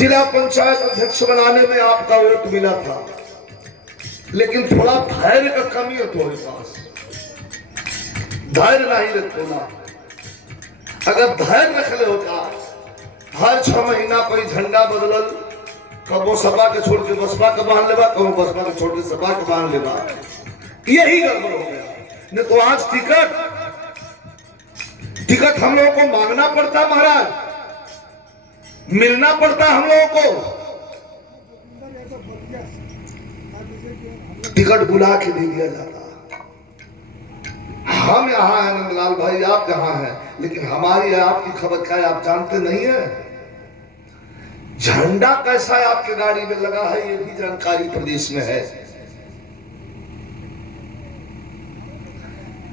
जिला पंचायत अध्यक्ष बनाने में आपका वोट मिला था, लेकिन थोड़ा धैर्य का कमी है तुम्हारे पास। धैर्य नहीं रखो ना। अगर धैर्य रख ले होता, हर 6 महीना कोई झंडा बदलल, कबो सपा के छोड़ के बसपा के बांध लेबा, कबो बसपा के छोड़ के सपा के बांध लेबा, यही गड़बड़ हो गया। नहीं तो आज टिकट हम लोगों को मांगना पड़ता महाराज, मिलना पड़ता हम लोगों को। टिकट बुला के दे दिया जाता। हम यहाँ हैं नंदलाल भाई, आप कहाँ हैं, लेकिन हमारी आपकी खबर क्या है आप जानते नहीं है। झंडा कैसा है आपके गाड़ी में लगा है ये भी जानकारी प्रदेश में है।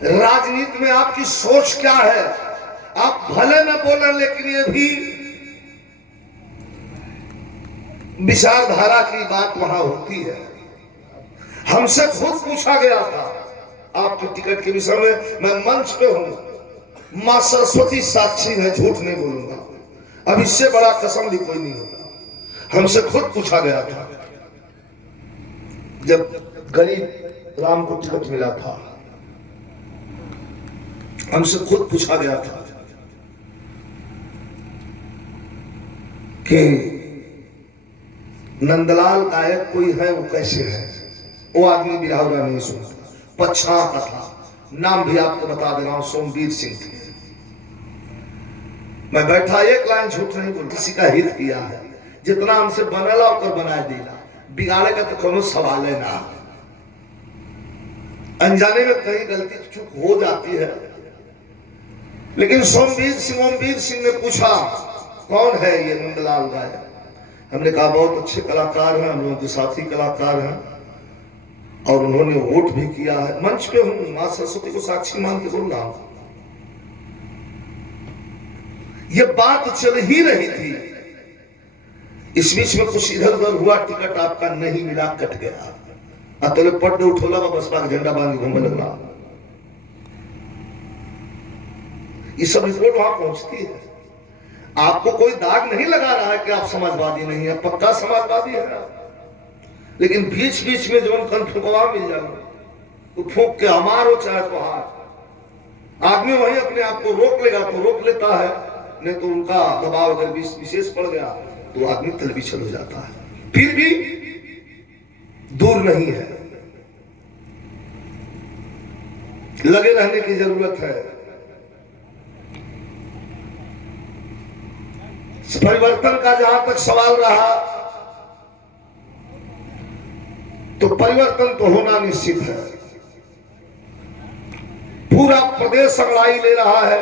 राजनीति में आपकी सोच क्या है, आप भले न बोले लेकिन ये भी विचारधारा की बात वहां होती है। हमसे खुद पूछा गया था आपके टिकट के विषय में। मैं मंच पे हूं, मां सरस्वती साक्षी है, झूठ नहीं बोलूंगा। अब इससे बड़ा कसम भी कोई नहीं होता। हमसे खुद पूछा गया था जब गरीब राम को टिकट मिला था, हमसे खुद पूछा गया था कि नंदलाल गायक कोई है, वो कैसे है। वो आदमी बिराहुरा नहीं सुनता, पछा का था। नाम भी आपको बता दे रहा हूं, सोमवीर सिंह थे। मैं बैठा एक लाइन झूठ नहीं बोल, किसी का हित किया है। जितना हमसे बनेला होकर बना देला, बिगाड़े का तो कोनो सवाल है ना। अनजाने में कहीं गलती चूक हो जाती है, लेकिन सोमवीर सिंह ने पूछा कौन है ये नंदलाल गायक। हमने कहा बहुत अच्छे कलाकार हैं, हम लोगों के साथी कलाकार हैं, और उन्होंने वोट भी किया है। मंच पे हूं, मां सरस्वती को साक्षी मान के बोल रहा हूं। ये बात चल ही रही थी, इस बीच में कुछ इधर उधर हुआ, टिकट आपका नहीं मिला, कट गया। अतले पट उठोला बसपा का झंडा बांध के घूमने लगना। ये सब रिपोर्ट वहां पहुंचती है। आपको कोई दाग नहीं लगा रहा है कि आप समाजवादी नहीं है, पक्का समाजवादी है। लेकिन बीच बीच में जो फुकवा मिल जाए तो फूक के हमार हो चाहे तो हार। आदमी वही अपने आप को रोक लेगा तो रोक लेता है, नहीं तो उनका दबाव अगर विशेष पड़ गया तो आदमी तलबिछल हो जाता है। फिर भी दूर नहीं है, लगे रहने की जरूरत है। परिवर्तन का जहां तक सवाल रहा, तो परिवर्तन तो होना निश्चित है। पूरा प्रदेश अंगड़ाई ले रहा है।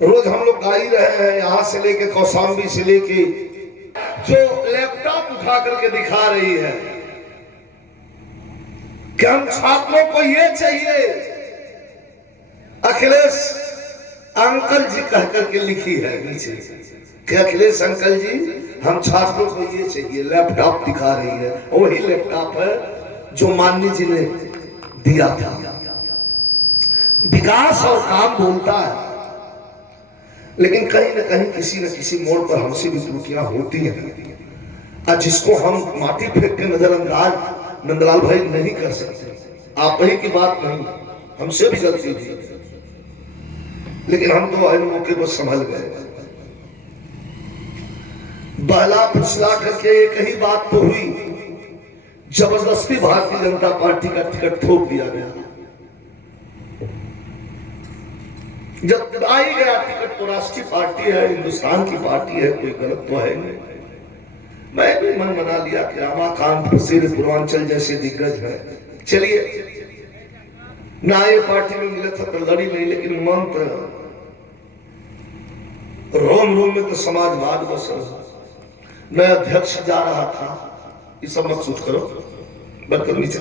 रोज हम लोग गाई रहे हैं, यहां से लेके कौशाम्बी से लेके, जो लैपटॉप उठा करके दिखा रही है कि हम छात्रों को ये चाहिए। अखिलेश अंकल जी कह करके लिखी है नीचे कि अखिलेश अंकल जी हम छात्रों को ये चाहिए। लैपटॉप दिखा रही है, वही लैपटॉप है जो माननीय जी ने दिया था। विकास और काम बोलता है, लेकिन कहीं ना कहीं किसी न किसी मोड़ पर हमसे भी त्रुटियां होती हैं, जिसको हम माटी फेंक के नजरअंदाज नंदलाल भाई नहीं कर सकते। आप ही की बात नहीं, हमसे भी गलती थी, लेकिन हम तो आए मौके पर संभल गए। बहला फुसला करके एक ही बात तो हुई, जबरदस्ती भारतीय जनता पार्टी का टिकट थोप दिया गया। जब आई गया टिकट तो राष्ट्रीय पार्टी है, हिंदुस्तान की पार्टी है, कोई गलत तो है नहीं। मैं भी मन बना लिया कि रमाकांत प्रसिद्ध पूर्वांचल जैसे दिग्गज है, चलिए ना ये पार्टी में मिला था तो लड़ी नहीं, लेकिन मंत्र रोम रोम में तो समाजवाद बस। मैं अध्यक्ष जा रहा था, ये सब मत सोच करो, बंद करो नीचे।